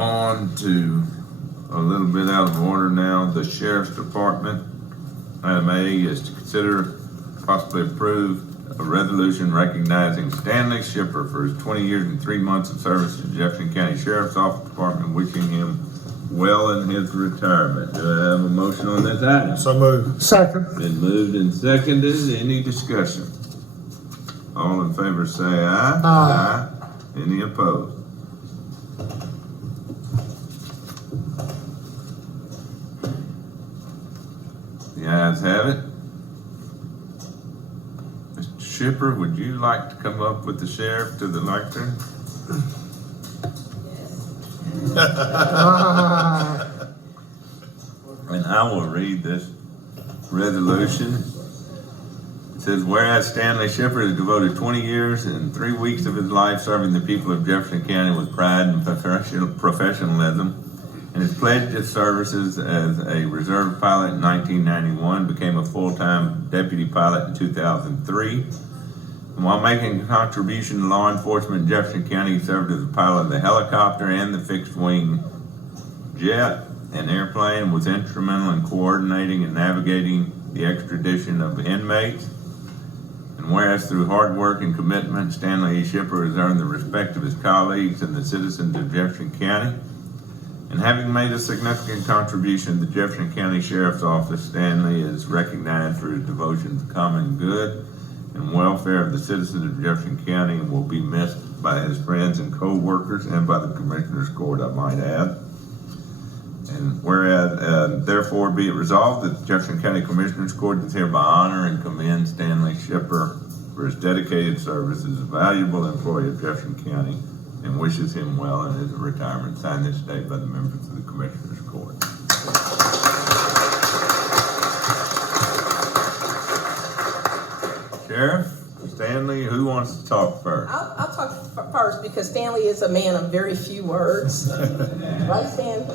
on to a little bit out of order now. The Sheriff's Department, item A, is to consider possibly approve a resolution recognizing Stanley Shipper for his 20 years and 3 months of service to the Jefferson County Sheriff's Office Department, wishing him well in his retirement. Do I have a motion on this item? So moved. Second. Been moved and seconded. Any discussion? All in favor say aye. Aye. Any opposed? The ayes have it. Mr. Shipper, would you like to come up with the sheriff to the lectern? And I will read this resolution. It says, whereas Stanley Shipper has devoted 20 years and 3 weeks of his life serving the people of Jefferson County with pride and professionalism, and has pledged his services as a reserve pilot in 1991, became a full-time deputy pilot in 2003. And while making a contribution to law enforcement in Jefferson County, he served as a pilot of the helicopter and the fixed-wing jet and airplane, and was instrumental in coordinating and navigating the extradition of inmates. And whereas through hard work and commitment, Stanley Shipper has earned the respect of his colleagues and the citizens of Jefferson County. And having made a significant contribution to the Jefferson County Sheriff's Office, Stanley is recognized for his devotion to common good and welfare of the citizens of Jefferson County, and will be missed by his friends and co-workers and by the Commissioners Court, I might add. And whereas, therefore, be it resolved that the Jefferson County Commissioners Court does hereby honor and commend Stanley Shipper for his dedicated service as a valuable employee of Jefferson County, and wishes him well in his retirement. Signed this day by the members of the Commissioners Court. Sheriff Stanley, who wants to talk first? I'll talk first because Stanley is a man of very few words. Right, Stan?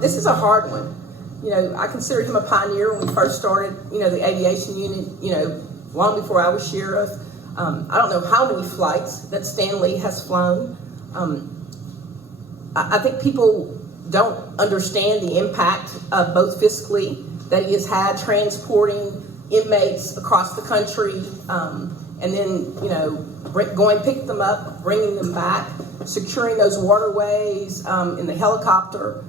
This is a hard one. You know, I considered him a pioneer when we first started, you know, the aviation unit, you know, long before I was sheriff. I don't know how many flights that Stanley has flown. I think people don't understand the impact of both fiscally that he has had transporting inmates across the country, and then, you know, going pick them up, bringing them back, securing those waterways in the helicopter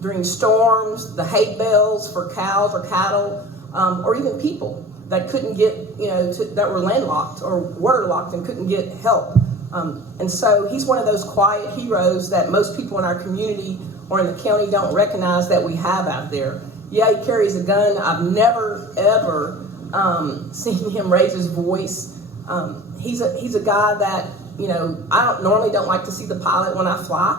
during storms, the hay bales for cows or cattle, or even people that couldn't get, you know, that were landlocked or waterlocked and couldn't get help. And so he's one of those quiet heroes that most people in our community or in the county don't recognize that we have out there. Yeah, he carries a gun. I've never, ever seen him raise his voice. He's a guy that, you know, I don't like to see the pilot when I fly.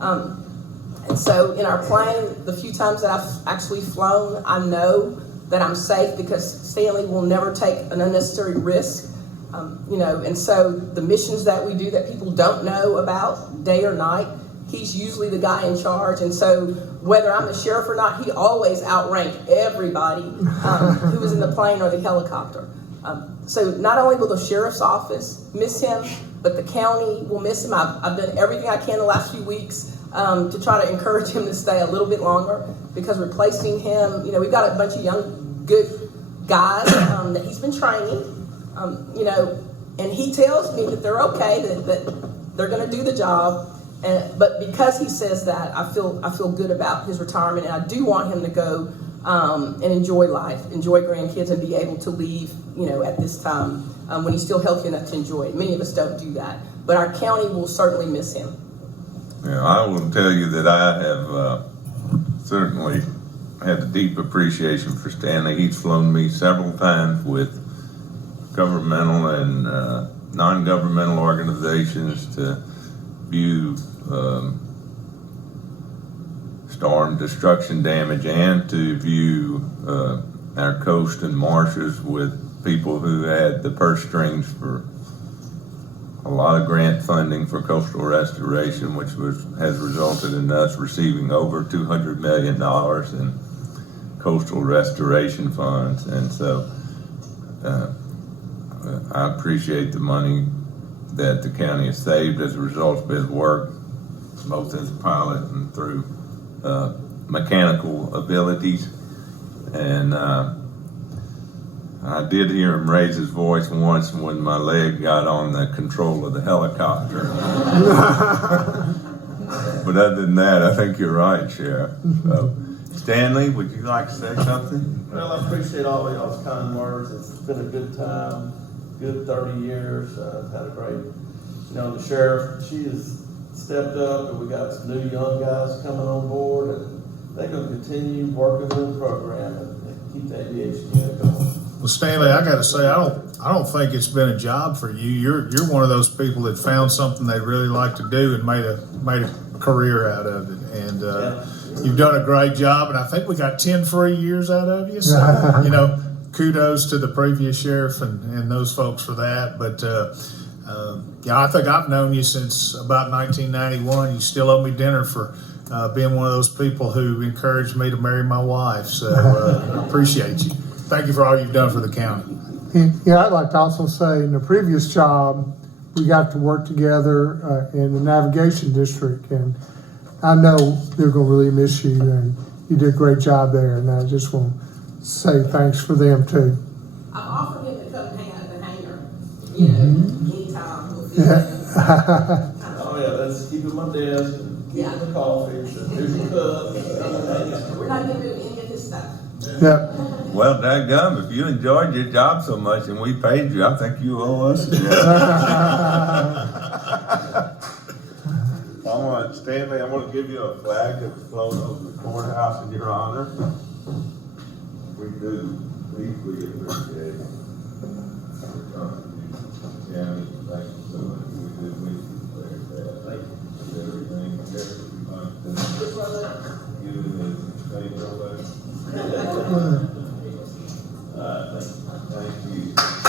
And so in our plane, the few times that I've actually flown, I know that I'm safe because Stanley will never take an unnecessary risk. You know, and so the missions that we do that people don't know about day or night, he's usually the guy in charge. And so whether I'm the sheriff or not, he always outranked everybody who was in the plane or the helicopter. So not only will the sheriff's office miss him, but the county will miss him. I've done everything I can the last few weeks to try to encourage him to stay a little bit longer, because replacing him, you know, we've got a bunch of young, good guys that he's been training. You know, and he tells me that they're okay, that they're going to do the job. But because he says that, I feel good about his retirement, and I do want him to go and enjoy life, enjoy grandkids, and be able to leave, you know, at this time when he's still healthy enough to enjoy it. Many of us don't do that, but our county will certainly miss him. Yeah, I will tell you that I have certainly had a deep appreciation for Stanley. He's flown me several times with governmental and non-governmental organizations to view storm destruction damage, and to view our coast and marshes with people who had the purse strings for a lot of grant funding for coastal restoration, which has resulted in us receiving over $200 million in coastal restoration funds. And so I appreciate the money that the county has saved as a result of his work. both as a pilot and through mechanical abilities. And I did hear him raise his voice once when my leg got on the control of the helicopter. But other than that, I think you're right, Sheriff. Stanley, would you like to say something? Well, I appreciate all of y'all's kind words. It's been a good time, good 30 years. I've had a great, the sheriff, she has stepped up, and we got some new young guys coming on board, and they're going to continue working in the program and keep that DHQ going. Well, Stanley, I got to say, I don't think it's been a job for you. You're one of those people that found something they really like to do and made a career out of it. And you've done a great job. And I think we got 10 free years out of you. So kudos to the previous sheriff and those folks for that. But I think I've known you since about 1991. You still owe me dinner for being one of those people who encouraged me to marry my wife. So I appreciate you. Thank you for all you've done for the county. Yeah, I'd like to also say in the previous job, we got to work together in the navigation district, and I know they're going to really miss you, and you did a great job there, and I just want to say thanks for them too. I've offered him to come hang out at the hangar, anytime. Oh yeah, let's keep it on my desk, and keep it in the coffee, here's your cup. We're not giving him any of his stuff. Yeah. Well, dadgum, if you enjoyed your job so much and we paid you, I think you owe us. Stanley, I want to give you a flag that's flown over the courthouse in your honor. We do deeply appreciate it. Yeah, thank you so much. We did meet you very fast. Thank you. Everything, we'd like to give it as thank you. Thank you.